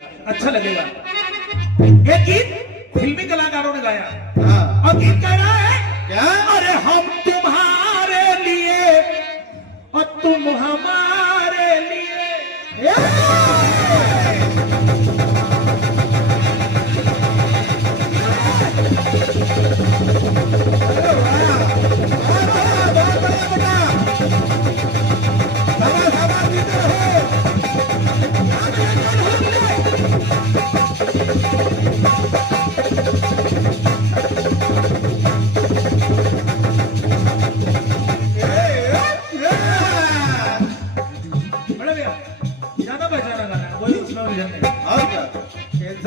अच्छा लगेगा। ये गीत फिल्मी कलाकारों ने गाया। हाँ। और गीत कह रहा है क्या? अरे हम तुम्हारे लिए और तुम हमारे लिए।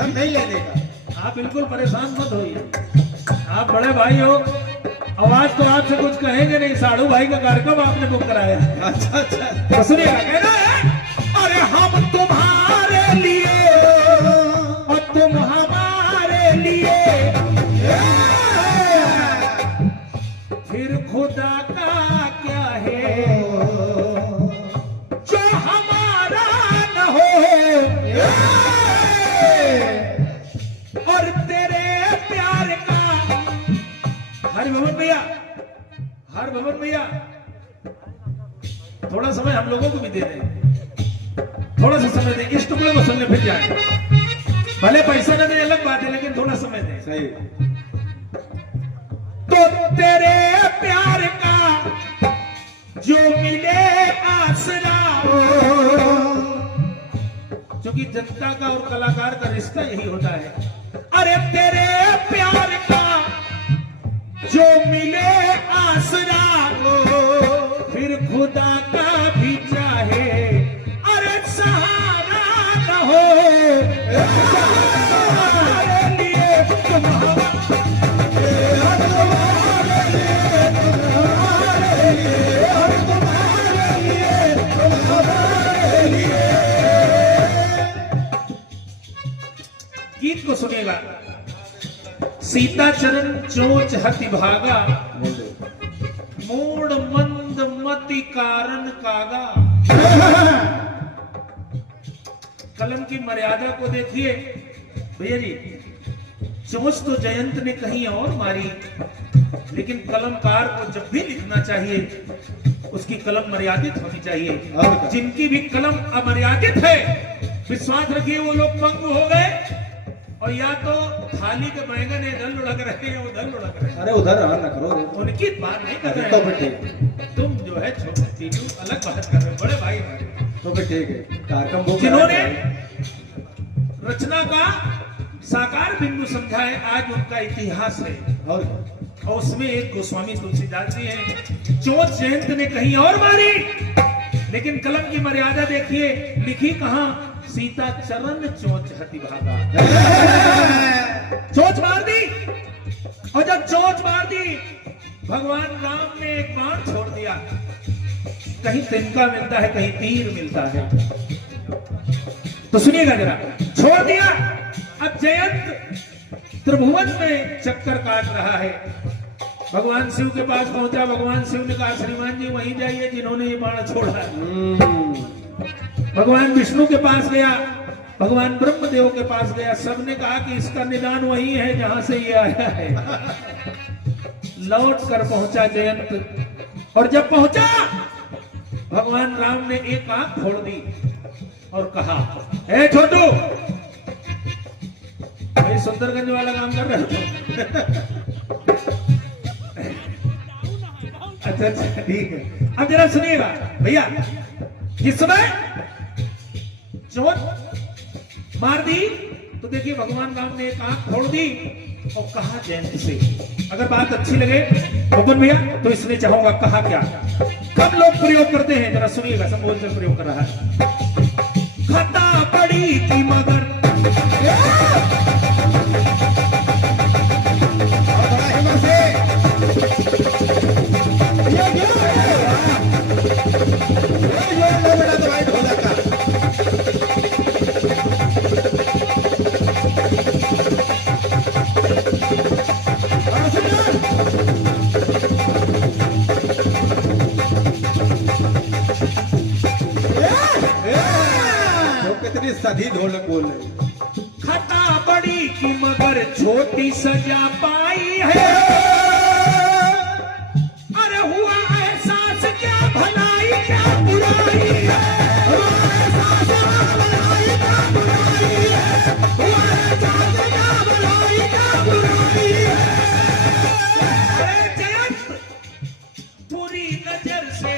नहीं लेने का। आप बिल्कुल परेशान मत होइए, आप बड़े भाई हो, आवाज तो आपसे कुछ कहेंगे नहीं। साड़ू भाई का कार्यक्रम आपने बुक कराया। अच्छा अच्छा, तो सुनिएगा, कहना है अरे हम तुम्हारे लिए और तुम हमारे लिए, फिर खुदा का क्या है जो हमारा न हो, और तेरे प्यार का। हरिभवन भैया, हरिभवन भैया, थोड़ा समय हम लोगों को भी दे दें, थोड़ा सा समय दें, इस टुकड़े को सुनने फिर जाए। भले पैसा न दे अलग बात है, लेकिन थोड़ा समय दें। सही। तो तेरे प्यार का जो मिले आसरा, क्योंकि जनता का और कलाकार का रिश्ता यही होता है। अरे तेरे प्यार का जो मिले आसरा, फिर खुदा का भी चाहे अरे सहारा न हो, तुम्हारे लिए तुम्हारे गीत को सुनेगा। सीता चरण चोच हति भागा, मूड मंद मति कारण कागा। कलम की मर्यादा को देखिए भैया जी, चोच तो जयंत ने कहीं और मारी, लेकिन कलमकार को जब भी लिखना चाहिए उसकी कलम मर्यादित होनी चाहिए। जिनकी भी कलम अमर्यादित है, विश्वास रखिए वो लोग पंगु हो गए, और या तो थाली के बैंगन इधर लुढ़क रहे हैं उधर लुढ़क रहे हैं। अरे उधर न करो, उनकी बात नहीं कर रहे हैं। तुम जो है छोटे चीजों अलग बात कर रहे हो, बड़े भाई तो फिर ठीक है। कार्यक्रम जिन्होंने रचना का साकार बिंदु समझा है, आज उनका इतिहास है। और उसमें एक गोस्वामी तुलसीदास जी हैं। चोट जयंत ने कहीं और मारी, लेकिन कलम की मर्यादा देखिए, लिखी कहां? सीता चरण चोच हति भागा। चोच मार दी, और जब चोच मार दी, भगवान राम ने एक बाण छोड़ दिया। कहीं तिनका मिलता है, कहीं तीर मिलता है। तो सुनिएगा जरा, छोड़ दिया। अब जयंत त्रिभुवन में चक्कर काट रहा है। भगवान शिव के पास पहुंचा। भगवान शिव ने कहा, श्रीमान जी वहीं जाइए जिन्होंने ये बाण छोड़ा है। भगवान विष्णु के पास गया, भगवान ब्रह्मदेव के पास गया। सबने कहा कि इसका निदान वही है जहां से ये आया है। लौट कर पहुंचा जयंत, और जब पहुंचा भगवान राम ने एक आंख फोड़ दी और कहा, ए छोटू, भाई सुंदरगंज वाला काम कर रहे हो? अच्छा अच्छा ठीक है। अब जरा सुनिएगा भैया, जिस समय चोट मार दी तो देखिए भगवान राम ने एक आंख फोड़ दी और कहा जयंत से। अगर बात अच्छी लगे भगवान भैया तो इसलिए चाहूंगा कहा क्या, कब लोग प्रयोग करते हैं, जरा सुनिएगा। संबोधन से प्रयोग कर रहा है। खता पड़ी थी मगर कितनी सधी ढोलक बोल रही। खता बड़ी की मगर छोटी सजा पाई है। अरे हुआ एहसास क्या भलाई क्या बुराई है। हुआ एहसास क्या भलाई क्या बुराई है। हुआ एहसास क्या भलाई क्या बुराई है। अरे जयंत पूरी नजर से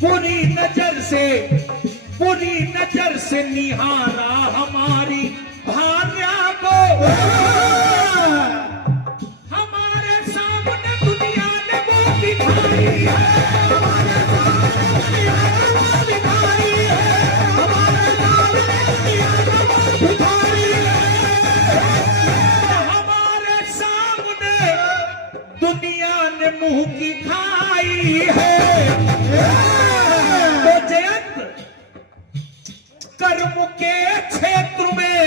पूरी नजर से पूरी नजर से निहारा हमारी भार्या को। हमारे सामने दुनिया ने वो दिखाई है। हमारे सामने दुनिया ने वो दिखाई है। हमारे सामने दुनिया ने वो दिखाई है। हमारे सामने दुनिया ने मुंह की खाई है। तो जयंत कर्म के क्षेत्र में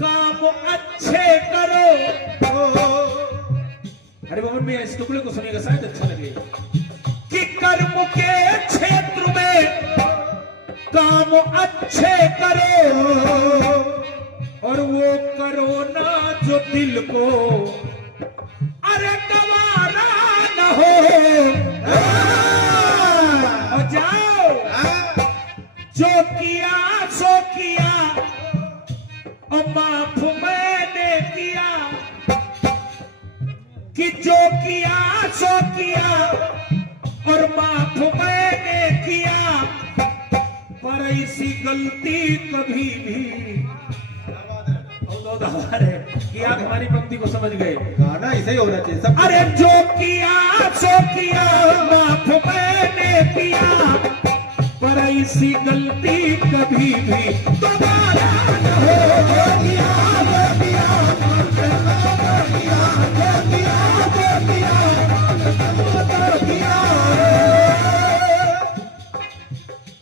काम अच्छे करो। अरे भवन में इस टुकड़े को सुनिएगा, शायद अच्छा लगेगा। कि कर्म के क्षेत्र में काम अच्छे करो और वो करो ना जो दिल को अरे गवारा न हो। और जाओ जो किया सो किया और माफ मैंने किया। कि जो किया सो किया और माफ मैंने किया। पर ऐसी गलती कभी भी है कि आप हमारी पंक्ति को समझ गए। गाना ऐसे ही होना चाहिए सब। अरे जो किया सो किया माफ मैंने किया। पर ऐसी गलती कभी भी दोबारा न हो।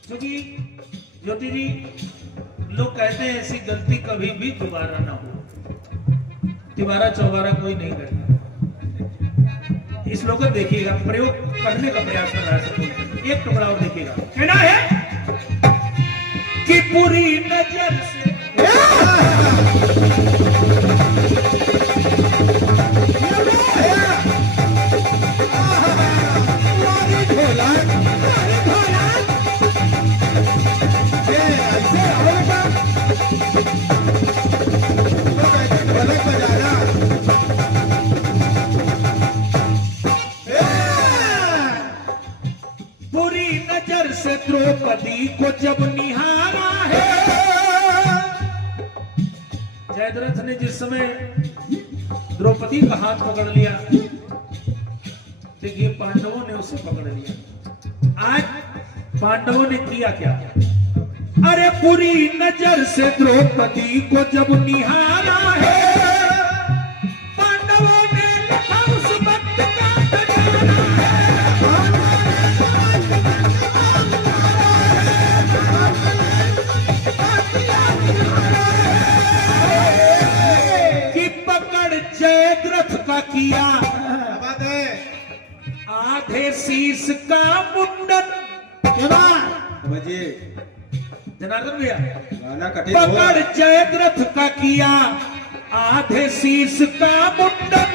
क्योंकि ज्योति जी लोग कहते हैं ऐसी गलती कभी भी दोबारा ना हो। तिबारा चौबारा कोई नहीं करता। इस लोग को देखिएगा, प्रयोग करने का प्रयास कर रहा है। एक टुकड़ा और देखिएगा, कहना है कि पूरी नजर से बुरी नजर से द्रौपदी को जब निहारा है। जयद्रथ ने जिस समय द्रौपदी का हाथ पकड़ लिया, देखिए पांडवों ने उसे पकड़ लिया। आज पांडवों ने किया क्या? अरे बुरी नजर से द्रौपदी को जब निहारा है। पांडवों ने लिखा उस वक्त का नजारा है। कि पकड़ जयद्रथ का किया बात है। आधे शीश का मुंडन। समझिए जनार्दन भैया, गाना कठिन हुआ। पकड़ जयद्रथ का किया आधे शीश का मुंडन।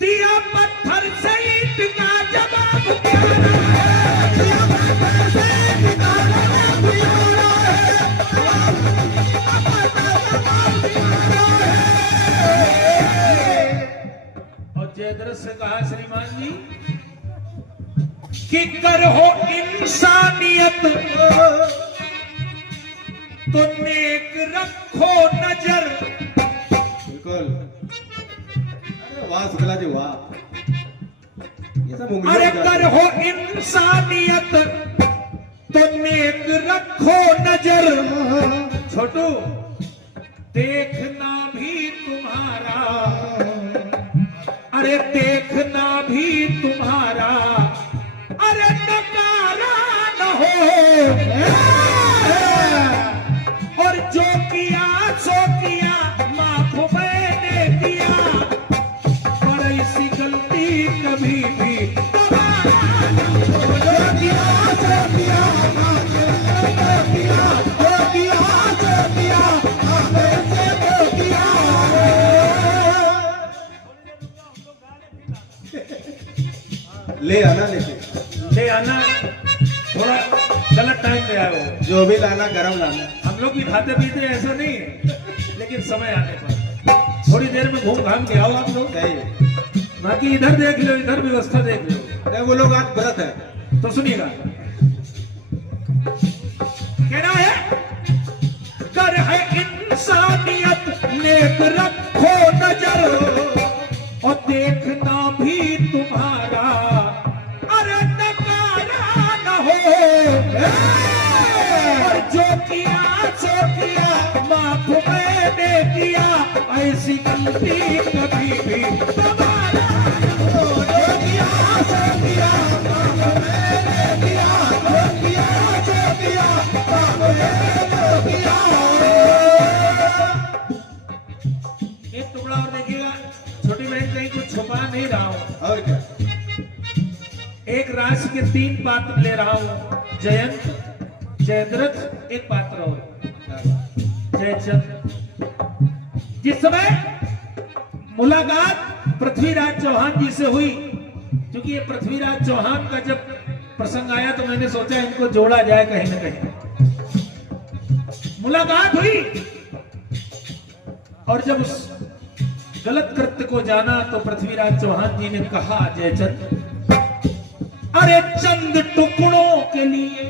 दिया पत्थर से ईंट का जवाब प्यारा है। दिया पत्थर से ईंट का जवाब प्यारा है। और जयद्रथ से कहा, श्रीमान जी कि करो इंसानियत तो नेक रखो नजर। बिल्कुल। अरे वाह शुक्ला जी वाह। ये सब उंगलियों अरे में जाते हैं। करो इंसानियत तो नेक रखो नजर। छोटू देखना भी तुम्हारा, अरे देखना भी तुम्हारा, अरे नकारा न हो। और जो किया सो किया माफ मैंने किया। ले आना लेके, ले आना, थोड़ा गलत टाइम पे आए हो। जो भी लाना गरम लाना। हम लोग भी खाते पीते हैं, ऐसा नहीं है, लेकिन समय आने पर थोड़ी देर में घूम घाम के आओ आप लोग। सही है। बाकी इधर देख लो, इधर व्यवस्था देख लो। अरे वो लोग आज व्रत है। तो सुनिएगा, कहना है कर है इंसानियत नेक रखो नजर और देखना भी तुम्हारा अरे नकारा न हो, और जो किया सो किया माफ मैंने किया, ऐसी गलती कभी भी तुम्हारा न हो। जो किया सो किया माफ मैंने किया, जो किया सो किया माफ मैंने किया। एक टुकड़ा और देखिएगा, छोटी बहन कहीं कुछ छुपा नहीं रहा हूं। और क्या? एक राशि के 3 पात्र ले रहा हूं, जयंत, जयद्रथ, एक पात्र और जयचंद। जिस समय मुलाकात पृथ्वीराज चौहान जी से हुई, क्योंकि ये पृथ्वीराज चौहान का जब प्रसंग आया तो मैंने सोचा इनको जोड़ा जाए कहीं ना कहीं। मुलाकात हुई और जब उस गलत कृत्य को जाना तो पृथ्वीराज चौहान जी ने कहा, जयचंद अरे चंद टुकड़ों के लिए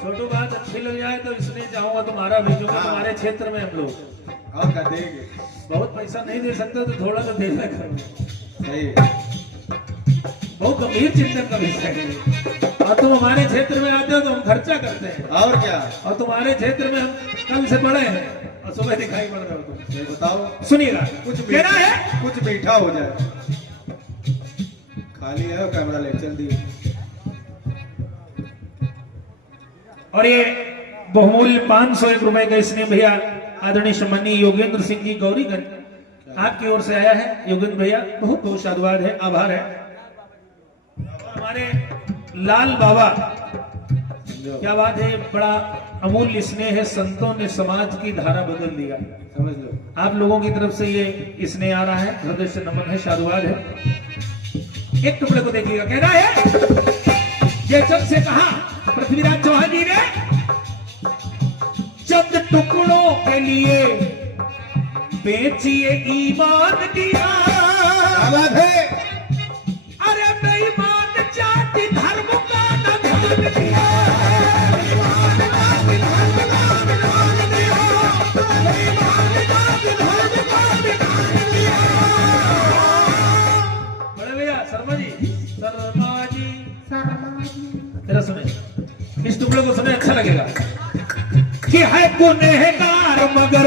छोटू बात अच्छी लग जाए तो इसलिए चाहूंगा तुम्हारा भेजूंगा तुम्हारे क्षेत्र में हम लोग। और क्या देंगे? बहुत पैसा नहीं दे सकते तो थोड़ा तो देना करो। सही है। बहुत गंभीर चिंतन का विषय है, और तुम हमारे क्षेत्र में आते हो तो हम खर्चा करते हैं। और क्या? और तुम्हारे क्षेत्र में हम कल से बड़े हैं और सुबह दिखाई पड़ रहे हो तुम। ये बताओ, सुनिएगा, कुछ कहना है कुछ मीठा हो जाए। खाली है कैमरा ले चल दी। और ये बहुमूल्य 501 रुपए का इसने भैया आदरणीय सम्मानीय योगेंद्र सिंह जी गौरीगंज आपकी ओर से आया है। योगेंद्र भैया बहुत बहुत साधुवाद है, आभार है। हमारे लाल बाबा, क्या बात है, बड़ा अमूल्य स्नेह है। संतों ने समाज की धारा बदल दिया, समझ लो। आप लोगों की तरफ से ये स्नेह आ रहा है, हृदय से नमन है, साधुवाद है। एक टुकड़े को देखिएगा, कह रहा है जयचंद से कहा पृथ्वीराज चौहान जी ने, चंद टुकड़ों के लिए बेचिए ईमान दिया। बात है। अरे बेईमान जाति धर्म का न ध्यान दिया, बड़े भैया शर्मा जी, शर्मा जी तेरा सुने, इस टुकड़े को सुने अच्छा लगेगा कि है गुनहगार मगर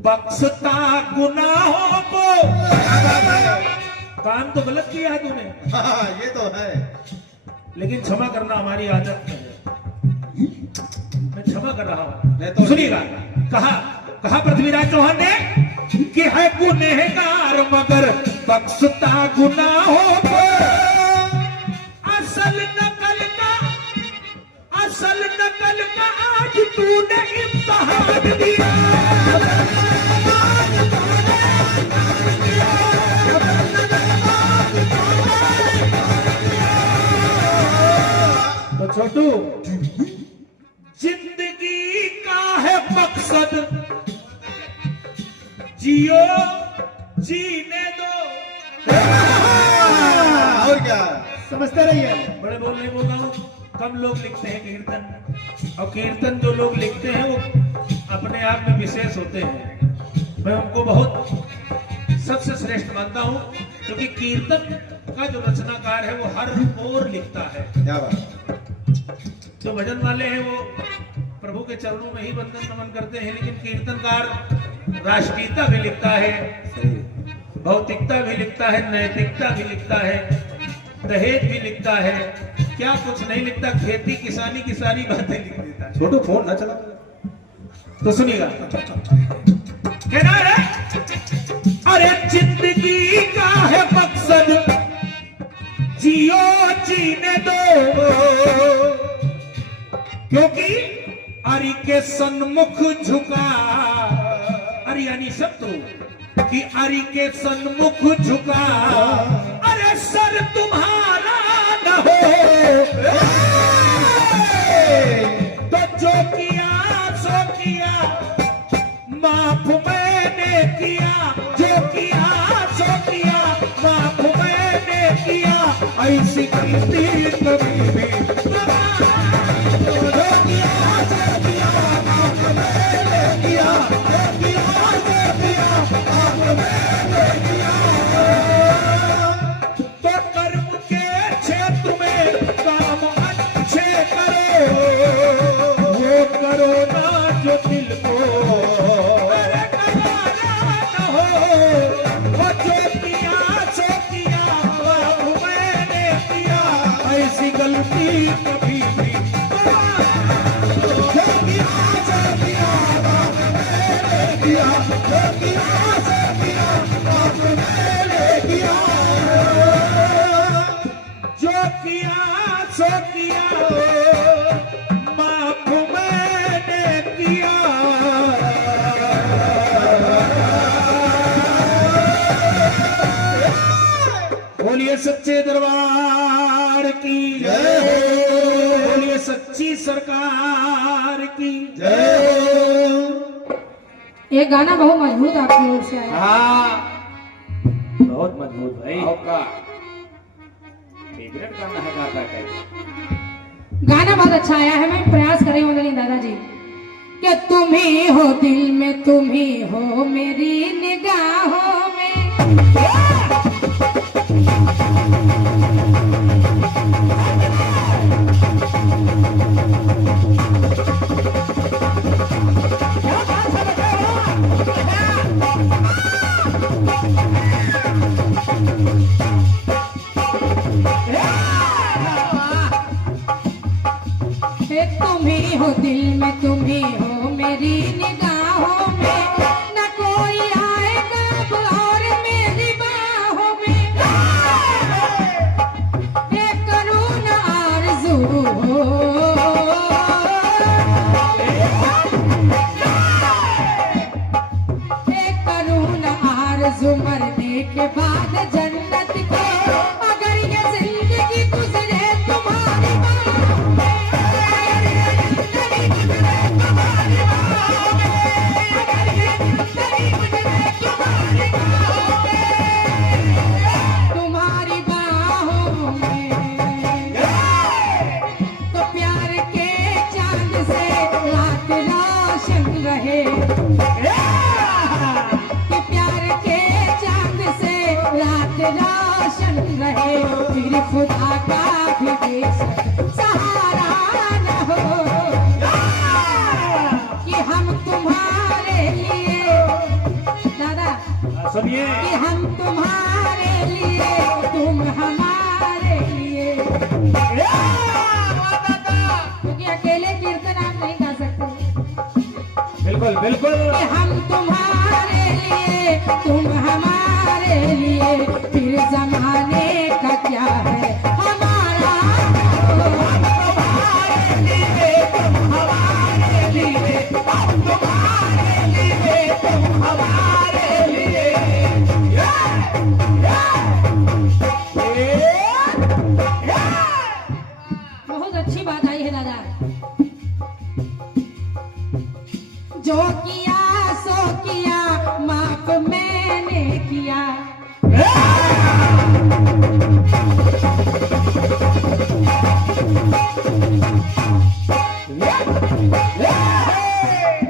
बख्शता गुनाहों को। काम तो गलत किया है तूने, हाँ, ये तो है, लेकिन क्षमा करना हमारी आदत में है। मैं क्षमा कर रहा हूं। तो सुनिएगा, कहा पृथ्वीराज चौहान ने कि है गुनहगार मगर बख्शता गुनाहों को। असल नकल का आज तूने इम्तिहान दिया। तो छोटू, जिंदगी का है मकसद, जियो जीने दो। और क्या? समझते रहिए, बड़े बोल नहीं बोल रहा हूं। कम लोग लिखते हैं कीर्तन, और कीर्तन जो लोग लिखते हैं वो अपने आप में विशेष होते हैं। मैं उनको बहुत सबसे श्रेष्ठ मानता हूं, क्योंकि कीर्तन का जो रचनाकार है वो हर ओर लिखता है। क्या बात? जो भजन वाले हैं वो प्रभु के चरणों में ही वंदन नमन करते हैं, लेकिन कीर्तनकार राष्ट्रीयता भी लिखता है, भौतिकता भी लिखता है, नैतिकता भी लिखता है, दहेज भी लिखता है, क्या कुछ नहीं लिखता, खेती किसानी की सारी बातें लिख देता है। छोटू फोन ना चला। तो सुनिएगा, कहना है अरे जिंदगी का है मकसद जियो जीने दो, क्योंकि अरि के सन्मुख झुका, अरि यानी शत्रु कि अरि के सन्मुख झुका, अरे सर तुम्हारा न हो, तो जो किया सो किया माफ मैंने किया, जो किया सो किया माफ मैंने किया, ऐसी गलती कभी भी तो कर्म के क्षेत्र में काम अच्छे करो, वो करो ना जो दिल को अरे गवारा न हो, वो जो किया सो किया माफ मैंने किया, ऐसी गलती कभी भी जो किया सो किया माफ मैंने किया। बोलिए सच्चे दरबार की जय, बोलिए सच्ची सरकार की जय। ये गाना बहुत मजबूत आपकी ओर से आया। हाँ बहुत मजबूत भाई, आपका फेवरेट गाना है गाता का। गाना बहुत अच्छा आया है। मैं प्रयास कर रही हूँ दादाजी कि तुम ही हो दिल में, तुम ही हो मेरी निगाहों में, तुम ही हो दिल में, तुम ही हो मेरी निगाहों में, न कोई आएगा अब और मेरी बाहों में, एक करूँ न आरज़ू एक करूँ न आरज़ू मरने के बाद जन्नत को, अगर ये जिंदगी गुजरे तुम्हारी बाहों में, तुम्हारी बाहों में, तो प्यार के चांद से रात रोशन रहे, कि प्यार के चांद से रात रोशन रहे, फिर खुदा का भी बेशक सहारा न हो, कि हम तुम्हारे लिए दादा, सुनिए कि हम तुम्हारे लिए, तुम हमारे लिए, क्योंकि अकेले कीर्तन आप नहीं गा सकते, बिल्कुल बिल्कुल, कि हम तुम्हारे लिए, तुम हमारे लिए, फिर जमाने का क्या है हमारा, तुम्हारे लिए, तुम हमारे लिए, हम तुम्हारे लिए, तुम हमारे लिए, बहुत अच्छी बात आई है दादा। जो किया सो किया माफ मैंने किया,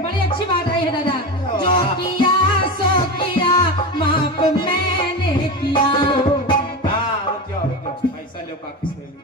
बड़ी अच्छी बात आई है दादा। जो किया सो किया माफ मैंने किया, हाँ रुक जाओ पैसा लो काफी से लो।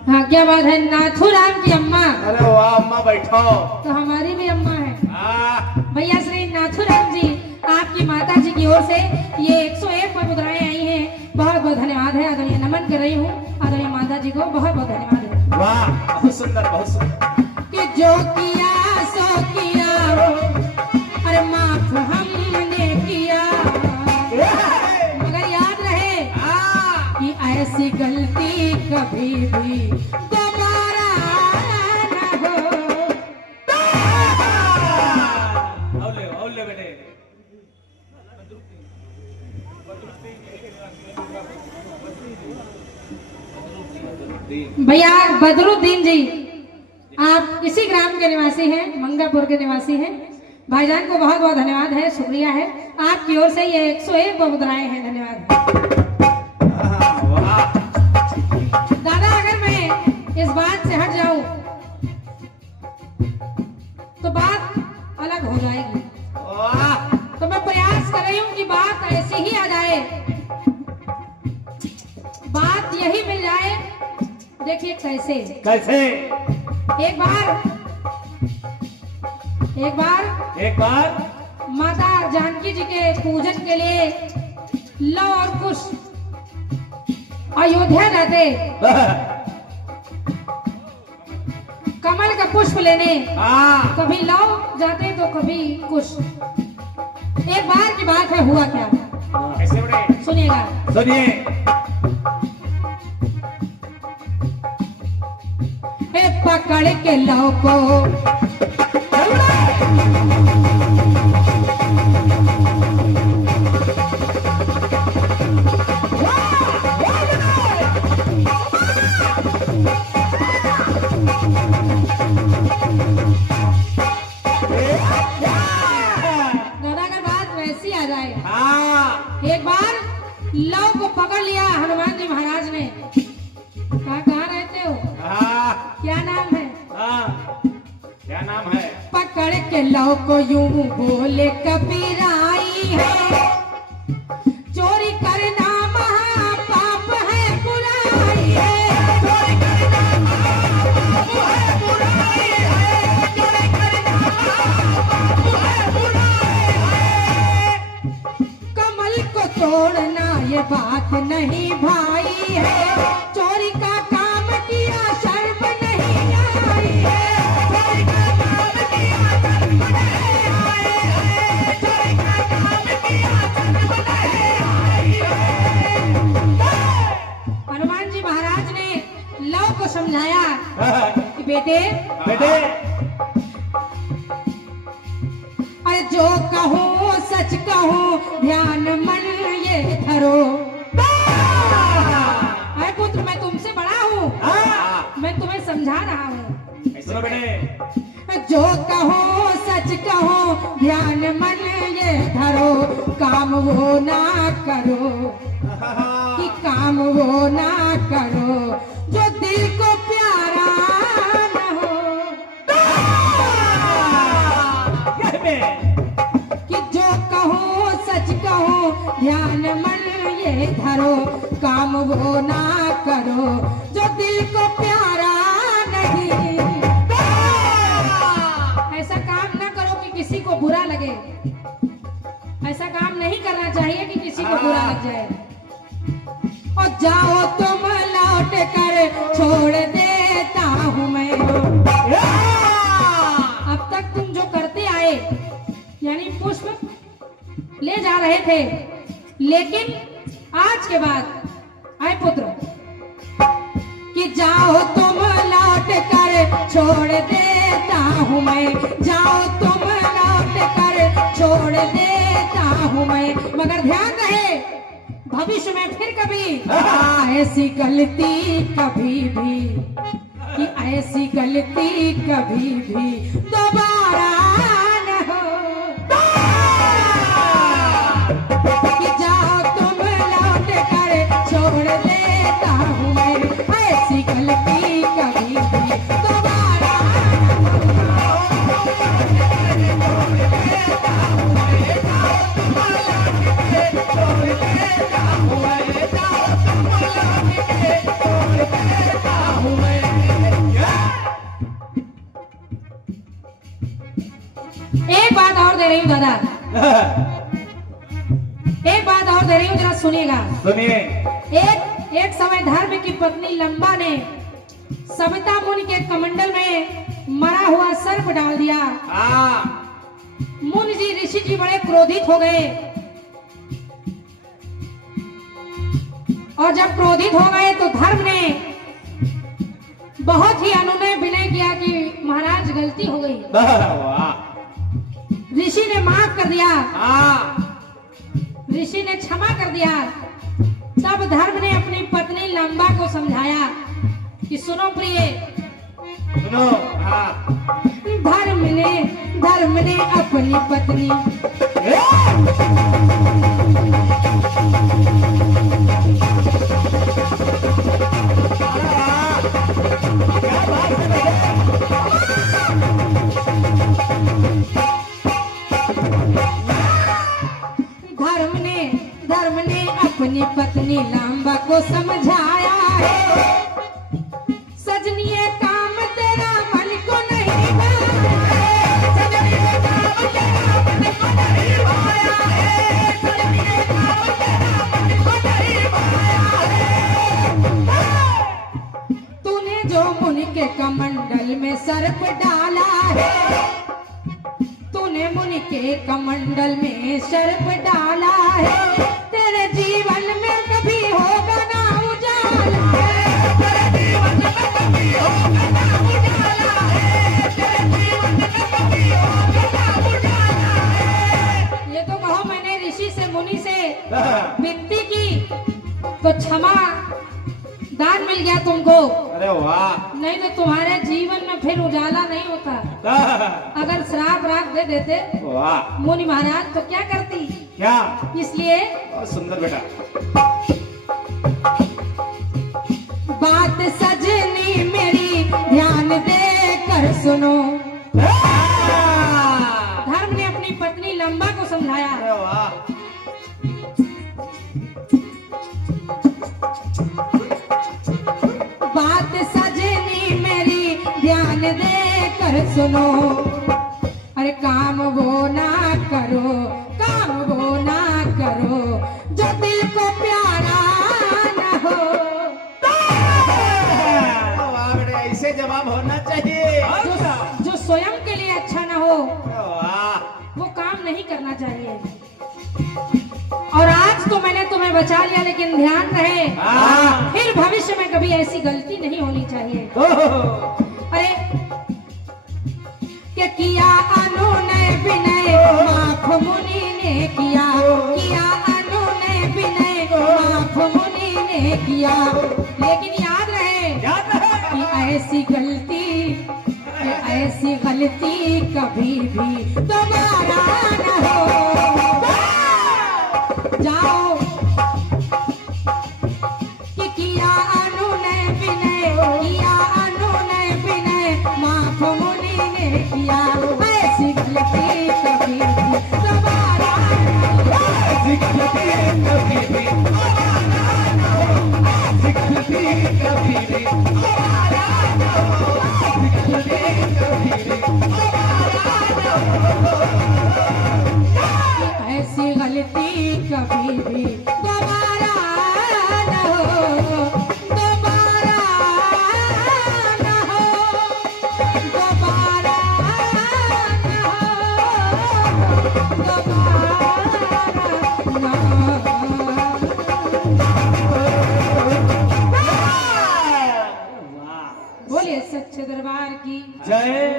हाँ क्या बात है, नाथूराम की अम्मा, अरे वाह अम्मा बैठो। तो हमारी भी अम्मा है हाँ भैया श्री नाथूराम जी, आपकी माता जी की ओर से ये 101 पर मुद्राएं आई हैं, बहुत बहुत धन्यवाद है। आदरणीय नमन कर रही हूँ आदरणीय माता जी को, बहुत बहुत धन्यवाद है। वाह बहुत सुंदर बहुत सुंदर। कि जो किया सो किया, अरे माफ हमने किया, मगर याद रहे कि ऐसी गलती कभी भी दोबारा न हो। औले बेटे भैया बदरुद्दीन जी, आप इसी ग्राम के निवासी हैं, मंगापुर के निवासी हैं। भाईजान को बहुत बहुत धन्यवाद है, शुक्रिया है आपकी ओर से। ये 101 मुद्राएं हैं, धन्यवाद। दादा अगर मैं इस बात से हट जाऊं तो बात अलग हो जाएगी, तो मैं प्रयास कर रही हूं कि बात ऐसी ही आ जाए, बात यही मिल जाए। देखिए कैसे कैसे एक बार माता जानकी जी के पूजन के लिए लव और कुश अयोध्या जाते, कमल का पुष्प लेने, कभी लव जाते तो कभी कुश। एक बार की बात है, हुआ क्या, कैसे बड़े सुनिएगा। सुनिए। पकड़ के लव को अगर बात वैसी आ जाए, एक बार लव को पकड़ लिया हनुमान जी महाराज ने। कहाँ रहते हो, क्या नाम है? क्या नाम है? पकड़ के लव को यूं बोले कबीराई है, चोरी करना महापाप है, बुराई है, चोरी करना महापाप है, बुराई है, चोरी करना महापाप है, बुराई है। कमल को तोड़ना ये बात नहीं भाई है, चोरी का काम किया शर्म नहीं आई है, चोरी का काम किया शर्म नहीं आई है, चोरी का काम किया शर्म नहीं आई है। हनुमान जी महाराज ने लव को समझाया कि बेटे अरे जो कहूँ सच कहूँ ध्यान मन ये धरो। अरे पुत्र मैं तुमसे बड़ा हूँ, मैं तुम्हें समझा रहा हूँ। सुनो बेटे, जो कहो सच कहो ध्यान मन ये धरो, काम वो ना करो कि काम वो ना करो जो दिल को प्यारा न हो, कि जो कहो सच कहो ध्यान मन ये धरो, काम वो ना करो जो दिल को प्यारा नहीं। ऐसा काम ना करो कि किसी को बुरा लगे, ऐसा काम नहीं करना चाहिए कि किसी को बुरा लग जाए। और जाओ तुम लौट कर छोड़ देता हूँ मैं, अब तक तुम जो करते आए यानी पुष्प ले जा रहे थे, लेकिन आज के बाद आए पुत्र कि जाओ तुम लौट कर छोड़ देता हूँ मैं, जाओ तुम लौट कर छोड़ देता हूँ मैं, मगर ध्यान रहे भविष्य में फिर कभी ऐसी गलती कभी भी, कि ऐसी गलती कभी भी दोबारा न हो, कि जाओ तुम लौट कर छोड़ देता हूँ मैं, ऐसी गलती कभी भी दोबारा एक बात और दे रही हूँ दादा, एक बात और दे रही हूँ, जरा सुनिएगा। सुनिए। एक समय धर्म की पत्नी लंबा ने सविता मुनि के कमंडल में मरा हुआ सर्प डाल दिया। मुनि जी ऋषि जी बड़े क्रोधित हो गए और जब क्रोधित हो गए तो धर्म ने बहुत ही अनुनय विनय किया कि महाराज गलती हो गई। ऋषि ने माफ कर दिया, ऋषि ने क्षमा कर दिया। तब धर्म ने अपनी पत्नी लंबा को समझाया कि सुनो प्रिय, सुनो। धर्म ने अपनी पत्नी धर्म ने अपनी पत्नी लांबा को समझाया है, सजनी ये काम तेरा मन को नहीं भाया है, सजनी ये काम तेरा मन को नहीं भाया है, सजनी ये काम तेरा मन को नहीं भाया है। तूने जो मुनि के कमंडल में सर्प डाला है, तूने मुनि के कमंडल में सर्प डाला है, तेरे जीवन में कभी होगा ना उजाला है, तेरे जीवन में कभी होगा ना उजाला है, तेरे जीवन में कभी होगा ना उजाला है। ये तो कहो मैंने ऋषि से मुनि से विनती की तो क्षमा दान मिल गया तुमको। अरे वाह। नहीं तो तुम्हारे जीवन में फिर उजाला नहीं होता। अगर श्राप राप दे देते वाह मुनि महाराज तो क्या करती। क्या? इसलिए बहुत सुंदर बेटा। बात सजनी मेरी ध्यान दे कर सुनो। धर्म ने अपनी पत्नी लंबा को समझाया। अरे वाह। बात सजनी मेरी ध्यान दे कर सुनो। अरे काम वो ना करो, काम वो ना करो जो दिल को प्यारा ना हो। वाह बेटा, ऐसे जवाब होना चाहिए। जो स्वयं के लिए अच्छा ना हो वाह। वो काम नहीं करना चाहिए। और आज तो मैंने तुम्हें बचा लिया, लेकिन ध्यान रहे फिर भविष्य में कभी ऐसी गलती नहीं होनी चाहिए। अरे क्या किया अनुनय विनय माफ मुनि ने किया, किया अनुनय विनय माफ मुनि ने किया। लेकिन याद रहे कि ऐसी गलती कभी भी दोबारा न हो। जाओ कि किया अनुनय विनय माफ मुनि ने किया। ऐसी गलती कभी भी दोबारा न हो। ऐसी गलती कभी भी दोबारा न हो। ऐसी गलती कभी भी दोबारा न हो। ऐसी गलती कभी भी दोबारा न हो। ऐसी गलती कभी भी दोबारा न हो, दोबारा न हो, दोबारा न हो, दोबारा न हो। बोलिए सच्चे दरबार की जय।